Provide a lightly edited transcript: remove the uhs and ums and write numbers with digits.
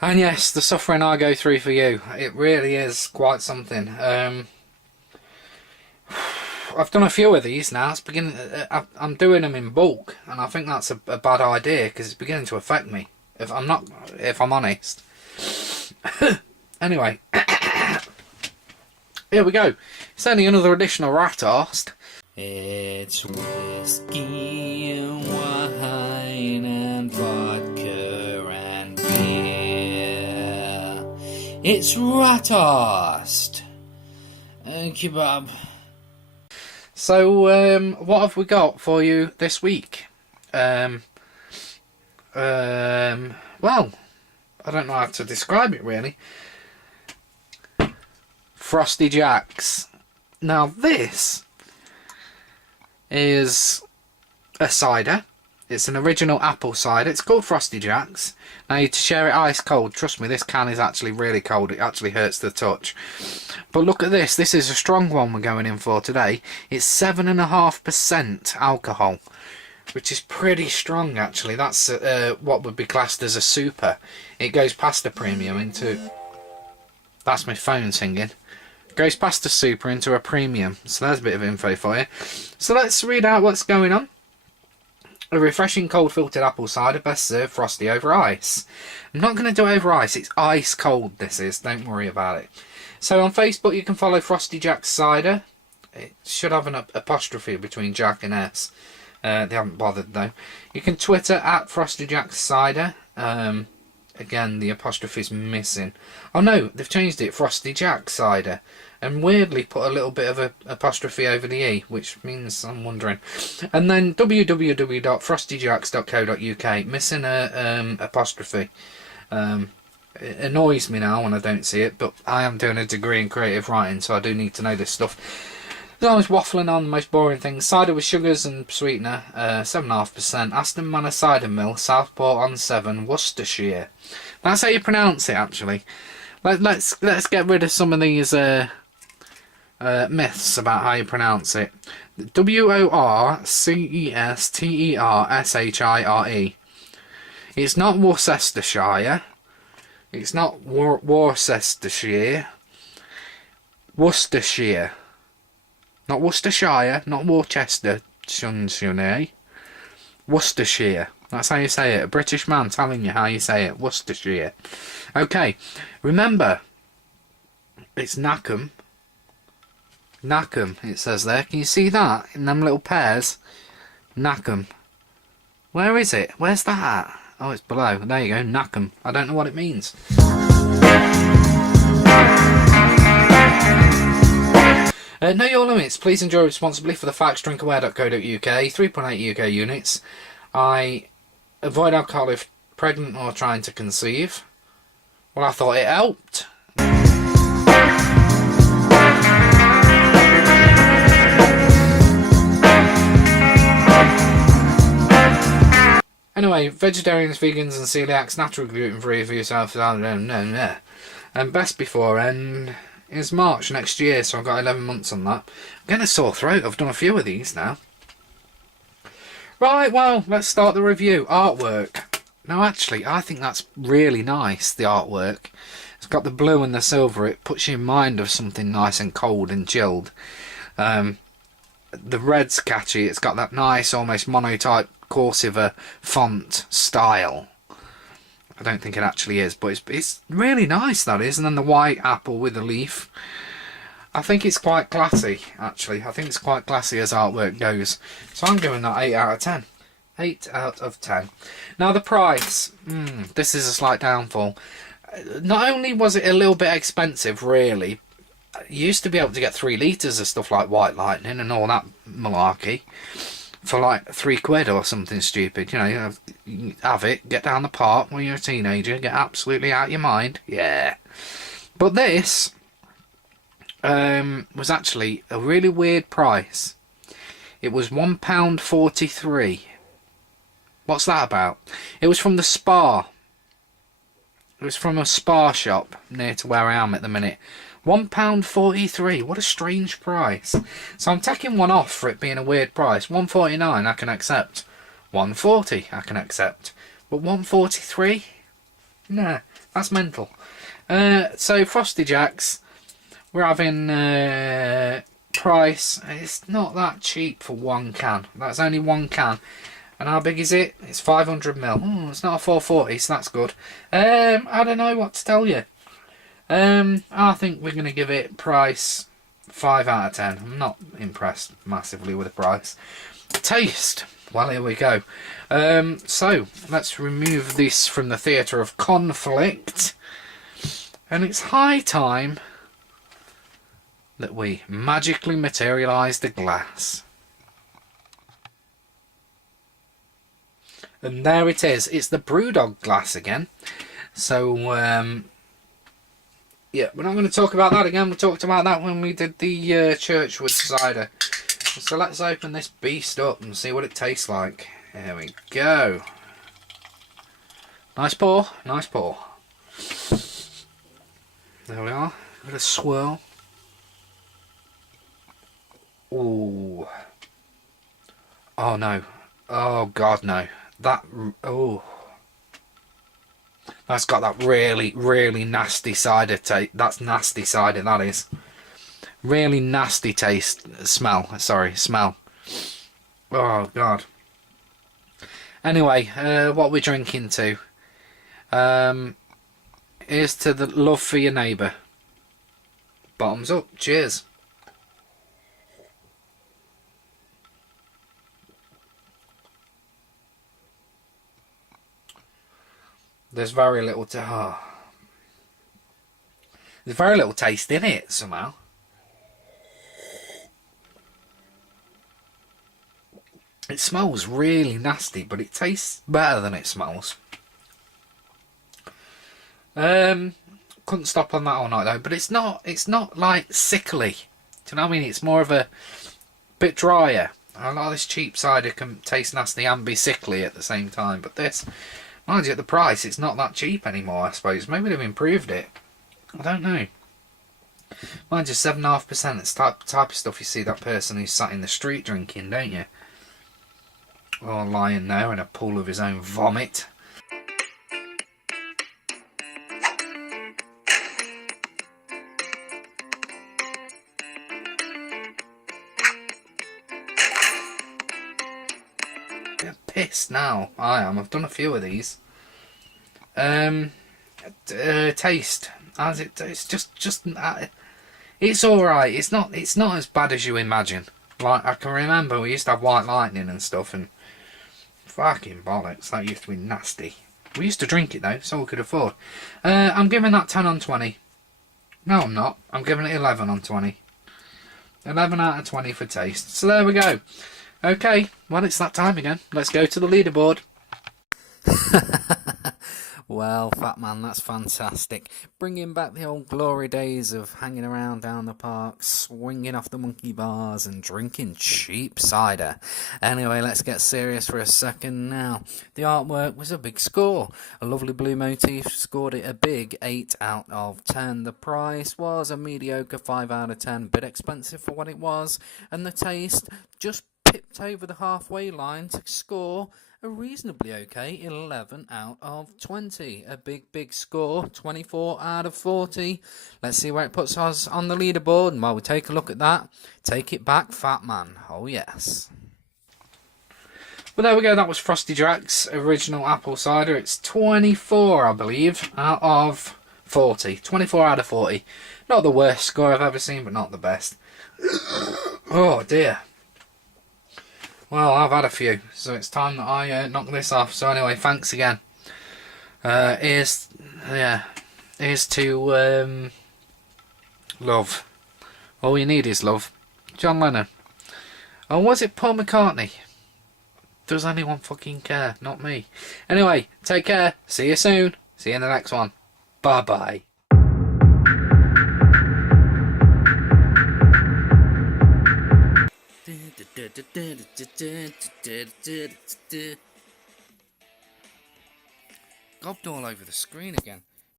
And yes, the suffering I go through for you, it really is quite something. I've done a few of these now. It's beginning. I'm doing them in bulk, and I think that's a bad idea because it's beginning to affect me. If I'm honest. Anyway, here we go. It's only another edition of Rat Arsed. It's whiskey and wine and vodka and beer. It's Rat Arsed and kebab. So, what have we got for you this week? Well, I don't know how to describe it really. Frosty Jacks. Now this is a cider. It's an original apple cider. It's called Frosty Jack's. Now to share it ice cold, trust me, this can is actually really cold. It actually hurts the touch. But look at this. This is a strong one we're going in for today. It's 7.5% alcohol, which is pretty strong actually. That's what would be classed as a super. It goes past a premium into... That's my phone singing. Goes past a super into a premium. So there's a bit of info for you. So let's read out what's going on. A refreshing cold filtered apple cider, best served frosty over ice. I'm not going to do it over ice. It's ice cold this is. Don't worry about it. So on Facebook you can follow Frosty Jack Cider. It should have an apostrophe between Jack and S. They haven't bothered though. You can Twitter at Frosty Jack Cider. Again, the apostrophe's missing. Oh no, they've changed it, Frosty Jack Cider. And weirdly put a little bit of a apostrophe over the E, which means I'm wondering. And then www.frostyjacks.co.uk, missing a apostrophe. It annoys me now when I don't see it, but I am doing a degree in creative writing, so I do need to know this stuff. I was waffling on the most boring things. Cider with sugars and sweetener, 7.5%. Aston Manor Cider Mill, Southport-on-Severn, Worcestershire. That's how you pronounce it, actually. Let's get rid of some of these myths about how you pronounce it. Worcestershire. It's not Worcestershire. It's not Worcestershire. Worcestershire. Not Worcestershire, not Worcestershire. Worcestershire. That's how you say it. A British man telling you how you say it. Worcestershire. Okay. Remember, it's Knackham. Knackham, it says there. Can you see that in them little pairs? Knackham. Where is it? Where's that at? Oh, it's below. There you go. Knackham. I don't know what it means. Know your limits. Please enjoy responsibly for the facts. Drinkaware.co.uk. 3.8 UK units. I avoid alcohol if pregnant or trying to conceive. Well, I thought it helped. Anyway, vegetarians, vegans and celiacs, natural gluten-free for yourself. And best before end is March next year, so I've got 11 months on that. I'm getting a sore throat. I've done a few of these now. Right, well, let's start the review. Artwork. Now, actually, I think that's really nice, the artwork. It's got the blue and the silver. It puts you in mind of something nice and cold and chilled. The red's catchy. It's got that nice, almost monotype Corsiva font style. I don't think it actually is, but it's really nice, that is. And then the white apple with the leaf. I think it's quite classy, actually. I think it's quite classy as artwork goes. So I'm giving that 8 out of 10. 8 out of 10. Now the price. This is a slight downfall. Not only was it a little bit expensive, really. You used to be able to get 3 litres of stuff like White Lightning and all that malarkey for like £3 or something stupid. You know, you have it, get down the park when you're a teenager, get absolutely out of your mind. Yeah. But this was actually a really weird price. It was £1.43. What's that about? It was from the Spa. It was from a Spa shop near to where I am at the minute. £1.43. What a strange price. So I'm taking one off for it being a weird price. £1.49 I can accept. £1.40 I can accept. But £1.43? Nah, that's mental. So Frosty Jacks, we're having price. It's not that cheap for one can. That's only one can. And how big is it? It's 500ml. It's not a 440, so that's good. I don't know what to tell you. I think we're going to give it price 5 out of 10. I'm not impressed massively with the price. Taste. Well, here we go. So, let's remove this from the theatre of conflict. And it's high time that we magically materialise the glass. And there it is. It's the Brewdog glass again. So, yeah, we're not going to talk about that again. We talked about that when we did the Churchwood cider. So let's open this beast up and see what it tastes like. There we go. Nice pour, nice pour. There we are. Give it a swirl. Ooh. Oh no. Oh god no. That, oh. That's got that really, really nasty cider taste. That's nasty cider, that is. Really nasty smell. Oh, God. Anyway, what we're drinking to. Here's to the love for your neighbour. Bottoms up. Cheers. There's very little there's very little taste in it somehow. It smells really nasty, but it tastes better than it smells. Couldn't stop on that all night though, but it's not like sickly. Do you know what I mean? It's more of a bit drier. A lot of this cheap cider can taste nasty and be sickly at the same time, but this, mind you, at the price, it's not that cheap anymore, I suppose. Maybe they've improved it. I don't know. Mind you, 7.5%. It's the type of stuff you see that person who's sat in the street drinking, don't you? Or lying there in a pool of his own vomit. I'm pissed now. I am. I've done a few of these. Taste. As it's just it's all right. It's not as bad as you imagine. Like, I can remember we used to have White Lightning and stuff, and fucking bollocks, that used to be nasty. We used to drink it though, so we could afford. I'm giving that 10 on 20. No, I'm not. I'm giving it 11 on 20. 11 out of 20 for taste. So there we go. Okay, well, it's that time again. Let's go to the leaderboard. Well, Fat Man, that's fantastic. Bringing back the old glory days of hanging around down the park, swinging off the monkey bars and drinking cheap cider. Anyway, let's get serious for a second now. The artwork was a big score. A lovely blue motif scored it a big 8 out of 10. The price was a mediocre 5 out of 10, bit expensive for what it was. And the taste just pipped over the halfway line to score a reasonably okay 11 out of 20. A big score, 24 out of 40. Let's see where it puts us on the leaderboard. And while we take a look at that, take it back, Fat Man. Oh, yes. Well, there we go. That was Frosty Jack's original apple cider. It's 24, I believe, out of 40. 24 out of 40. Not the worst score I've ever seen, but not the best. Oh, dear. Well, I've had a few, so it's time that I knock this off. So anyway, thanks again. Here's to love. All you need is love. John Lennon. Or was it Paul McCartney? Does anyone fucking care? Not me. Anyway, take care. See you soon. See you in the next one. Bye-bye. Gobbed all over the screen again.